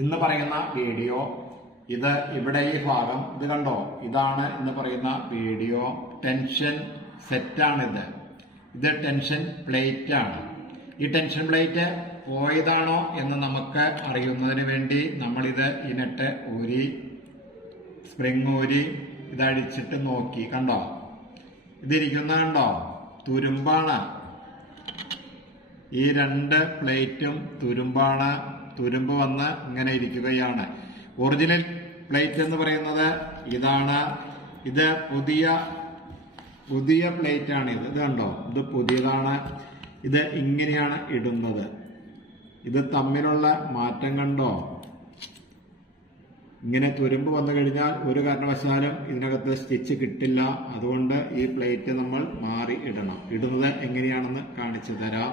ഇന്ന് പറയുന്ന വീഡിയോ ഇത് ഇവിടെ ഈ ഭാഗം ഇത് കണ്ടോ, ഇതാണ് ഇന്ന് പറയുന്ന വീഡിയോ. ടെൻഷൻ സെറ്റാണിത്. ഇത് ടെൻഷൻ പ്ലേറ്റ് ആണ്. ഈ ടെൻഷൻ പ്ലേറ്റ് പോയതാണോ എന്ന് നമുക്ക് അറിയുന്നതിന് വേണ്ടി നമ്മളിത് ഈ നെറ്റ് ഊരി സ്പ്രിങ് ഊരി ഇതഴിച്ചിട്ട് നോക്കി. കണ്ടോ, ഇതിരിക്കുന്ന കണ്ടോ, തുരുമ്പാണ്. ഈ രണ്ട് പ്ലേറ്റും തുരുമ്പാണ്. തുരുമ്പ് വന്ന് ഇങ്ങനെ ഇരിക്കുകയാണ്. ഒറിജിനൽ പ്ലേറ്റ് എന്ന് പറയുന്നത് ഇതാണ്. ഇത് പുതിയ പ്ലേറ്റ് ആണ്. ഇത് കണ്ടോ, ഇത് പുതിയതാണ്. ഇത് ഇങ്ങനെയാണ് ഇടുന്നത്. ഇത് തമ്മിലുള്ള മാറ്റം കണ്ടോ. ഇങ്ങനെ തുരുമ്പ് വന്നു കഴിഞ്ഞാൽ ഒരു കാരണവശാലും ഇതിനകത്ത് സ്റ്റിച്ച് കിട്ടില്ല. അതുകൊണ്ട് ഈ പ്ലേറ്റ് നമ്മൾ മാറി ഇടണം. ഇടുന്നത് എങ്ങനെയാണെന്ന് കാണിച്ചു തരാം.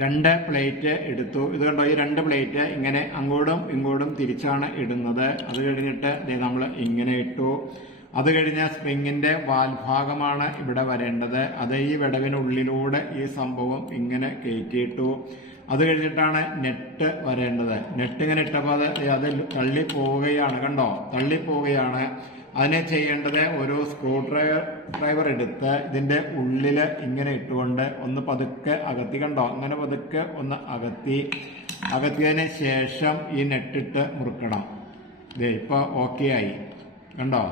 രണ്ട് പ്ലേറ്റ് എടുത്തു. ഇത് കണ്ടോ, ഈ രണ്ട് പ്ലേറ്റ് ഇങ്ങനെ അങ്ങോട്ടും ഇങ്ങോട്ടും തിരിച്ചാണ് ഇടുന്നത്. അത് കഴിഞ്ഞിട്ട് നമ്മൾ ഇങ്ങനെ ഇട്ടു. അത് കഴിഞ്ഞ് സ്പ്രിങ്ങിന്റെ വാൽഭാഗമാണ് ഇവിടെ വരേണ്ടത്. അത് ഈ വിടവിനുള്ളിലൂടെ ഈ സംഭവം ഇങ്ങനെ കയറ്റിയിട്ടു. അത് കഴിഞ്ഞിട്ടാണ് നെറ്റ് വരേണ്ടത്. നെറ്റ് ഇങ്ങനെ ഇട്ടപ്പോൾ അത് തള്ളിപ്പോവുകയാണ്. കണ്ടോ, തള്ളിപ്പോവുകയാണ്. അതിനെ ചെയ്യേണ്ടത് ഒരു സ്ക്രൂ ഡ്രൈവർ എടുത്ത് ഇതിന്റെ ഉള്ളില് ഇങ്ങനെ ഇട്ടുകൊണ്ട് ഒന്ന് പതുക്കെ അകത്തി. കണ്ടോ, അങ്ങനെ പതുക്കെ ഒന്ന് അകത്തിയതിന് ശേഷം ഈ നെറ്റിട്ട് മുറുക്കണം. ഇതേ ഇപ്പൊ ഓക്കെ ആയി. കണ്ടോ,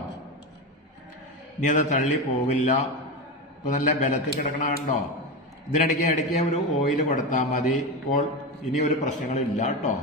ഇനി അത് തള്ളി പോകില്ല. ഇപ്പൊ നല്ല ബലത്തിൽ കിടക്കണ കണ്ടോ. ഇതിനിടയ്ക്ക് ഒരു ഓയിൽ കൊടുത്താൽ മതി. ഇപ്പോൾ ഇനി ഒരു പ്രശ്നങ്ങളില്ല കേട്ടോ.